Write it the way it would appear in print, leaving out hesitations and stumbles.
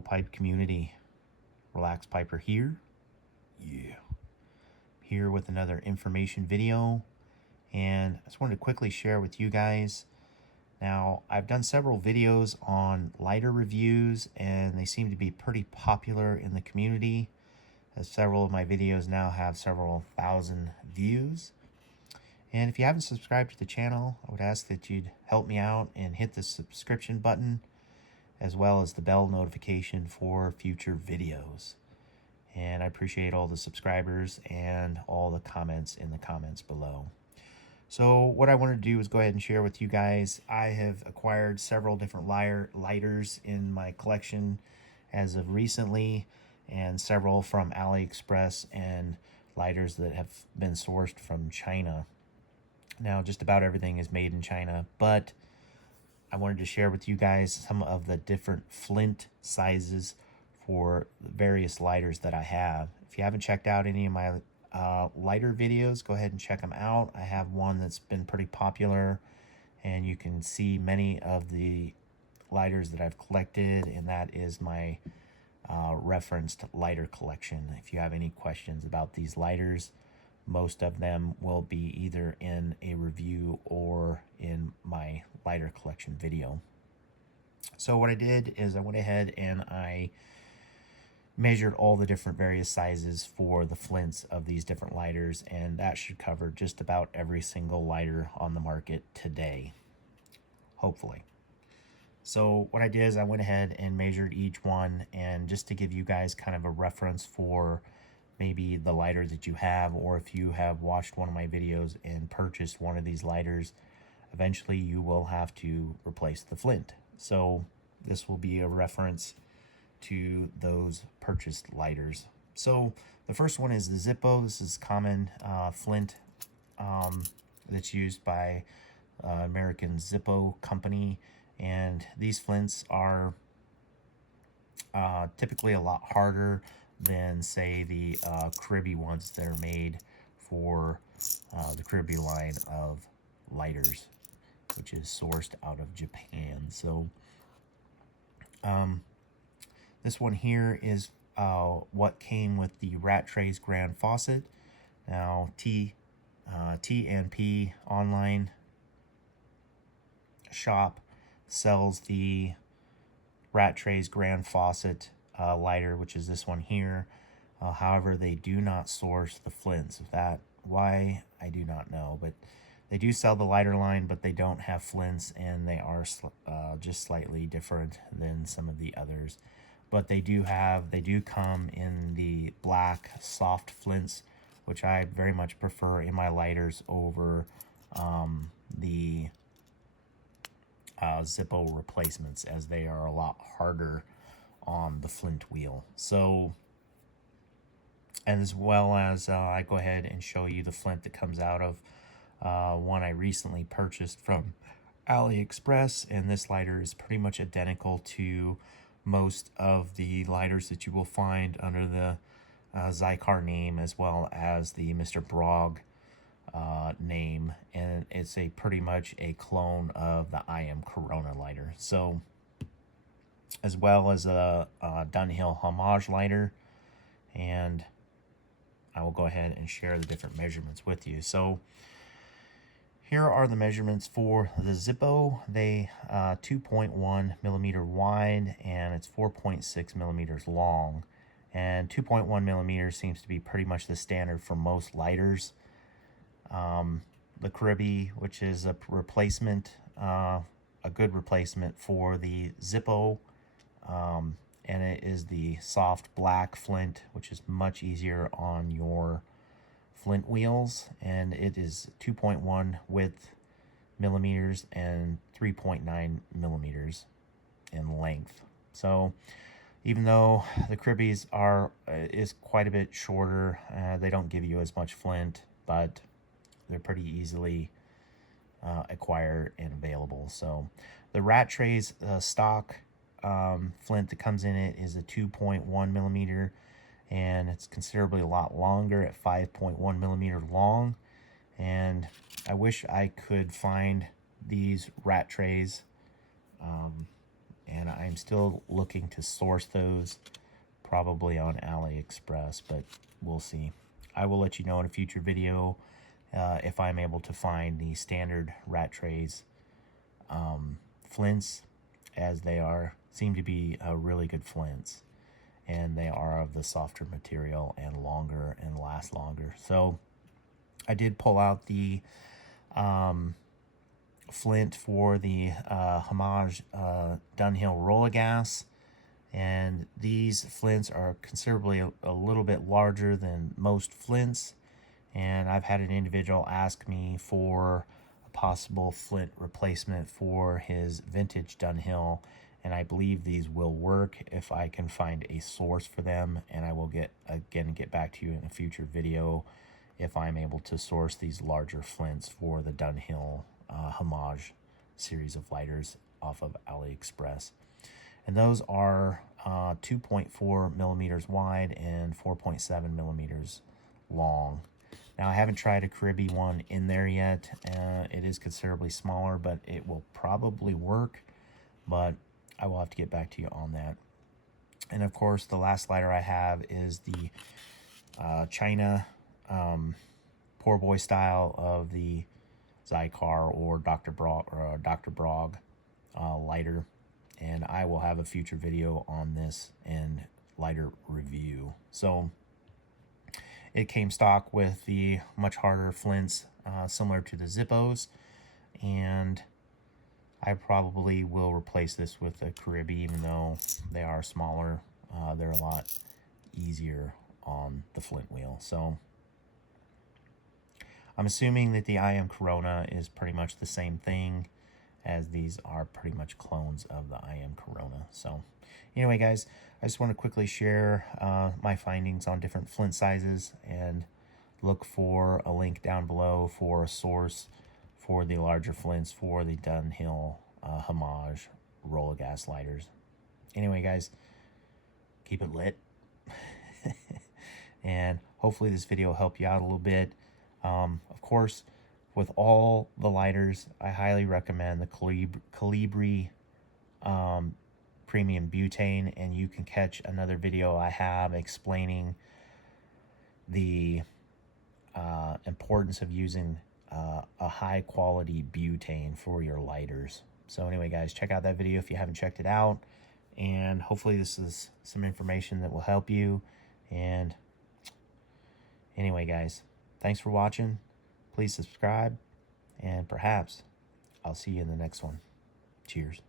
pipe community. Relax Piper here. Yeah. Here with another information video, and I just wanted to quickly share with you guys. Now, I've done several videos on lighter reviews, and they seem to be pretty popular in the community, as several of my videos now have several thousand views. And if you haven't subscribed to the channel, I would ask that you'd help me out and hit the subscription button, as well as the bell notification for future videos. And I appreciate all the subscribers and all the comments in the comments below. So what I wanted to do is go ahead and share with you guys. I have acquired several different lighters in my collection as of recently, and several from AliExpress, and lighters that have been sourced from China. Now, just about everything is made in China, but I wanted to share with you guys some of the different Flint sizes for the various lighters that I have. If you haven't checked out any of my lighter videos, go ahead and check them out. I have one that's been pretty popular, and you can see many of the lighters that I've collected, and that is my referenced lighter collection. If you have any questions about these lighters, most of them will be either in a review or in my lighter collection video. So what I did is I went ahead and I measured all the different various sizes for the Flints of these different lighters, and that should cover just about every single lighter on the market today, hopefully. So what I did is I went ahead and measured each one, and just to give you guys kind of a reference for maybe the lighter that you have, or if you have watched one of my videos and purchased one of these lighters, eventually you will have to replace the Flint. So this will be a reference to those purchased lighters. So the first one is the Zippo. This is common Flint that's used by American Zippo company, and these Flints are typically a lot harder than, say, the Caribbean ones that are made for the Caribbean line of lighters, which is sourced out of Japan. So this one here is what came with the Rattray's Grand Faucet. Now, T&P online shop sells the Rattray's Grand Faucet lighter, which is this one here. However, they do not source the Flints. Why, I do not know, but they do sell the lighter line, but they don't have Flints, and they are just slightly different than some of the others. But they do come in the black soft Flints, which I very much prefer in my lighters over the Zippo replacements, as they are a lot harder on the Flint wheel. So, as well as I go ahead and show you the Flint that comes out of one I recently purchased from AliExpress, and this lighter is pretty much identical to most of the lighters that you will find under the Zycar name, as well as the Mr. Brog name, and it's pretty much a clone of the I Am Corona lighter. So, as well as a Dunhill Homage lighter, and I will go ahead and share the different measurements with you. So here are the measurements for the Zippo. They 2.1 millimeter wide, and it's 4.6 millimeters long, and 2.1 millimeters seems to be pretty much the standard for most lighters. The Caribbean, which is a replacement, a good replacement for the Zippo, and it is the soft black Flint, which is much easier on your Flint wheels, and it is 2.1 width millimeters and 3.9 millimeters in length. So even though the Caribbeans is quite a bit shorter, they don't give you as much Flint, but they're pretty easily acquired and available. So the Rattray's stock Flint that comes in it is a 2.1 millimeter, and it's considerably a lot longer at 5.1 millimeter long. And I wish I could find these Rattrays and I'm still looking to source those, probably on AliExpress, but we'll see. I will let you know in a future video if I'm able to find the standard rat trays flints, as they seem to be really good flints, and they are of the softer material and longer and last longer. So I did pull out the flint for the Homage Dunhill Roll-A-Gas, and these flints are considerably a little bit larger than most flints, and I've had an individual ask me for a possible flint replacement for his vintage Dunhill, and I believe these will work if I can find a source for them, and I will get back to you in a future video if I'm able to source these larger flints for the Dunhill Homage series of lighters off of AliExpress. And those are 2.4 millimeters wide and 4.7 millimeters long. Now, I haven't tried a Caribbean one in there yet. It is considerably smaller, but it will probably work, but I will have to get back to you on that. And of course, the last lighter I have is the China Poor Boy style of the Zycar or Dr. Brog lighter, and I will have a future video on this and lighter review. So it came stock with the much harder flints, similar to the Zippos, and I probably will replace this with a Caribbean, even though they are smaller. They're a lot easier on the flint wheel. So I'm assuming that the IM Corona is pretty much the same thing, as these are pretty much clones of the IM Corona. So anyway, guys, I just want to quickly share my findings on different flint sizes, and look for a link down below for a source for the larger flints for the Dunhill Homage Roll-A-Gas lighters. Anyway, guys, keep it lit. And hopefully this video will help you out a little bit. Of course, with all the lighters, I highly recommend the Colibri Premium Butane, and you can catch another video I have explaining the importance of using a high quality butane for your lighters. So anyway, guys, check out that video if you haven't checked it out, and hopefully this is some information that will help you. And anyway, guys, thanks for watching. Please subscribe, and perhaps I'll see you in the next one. Cheers.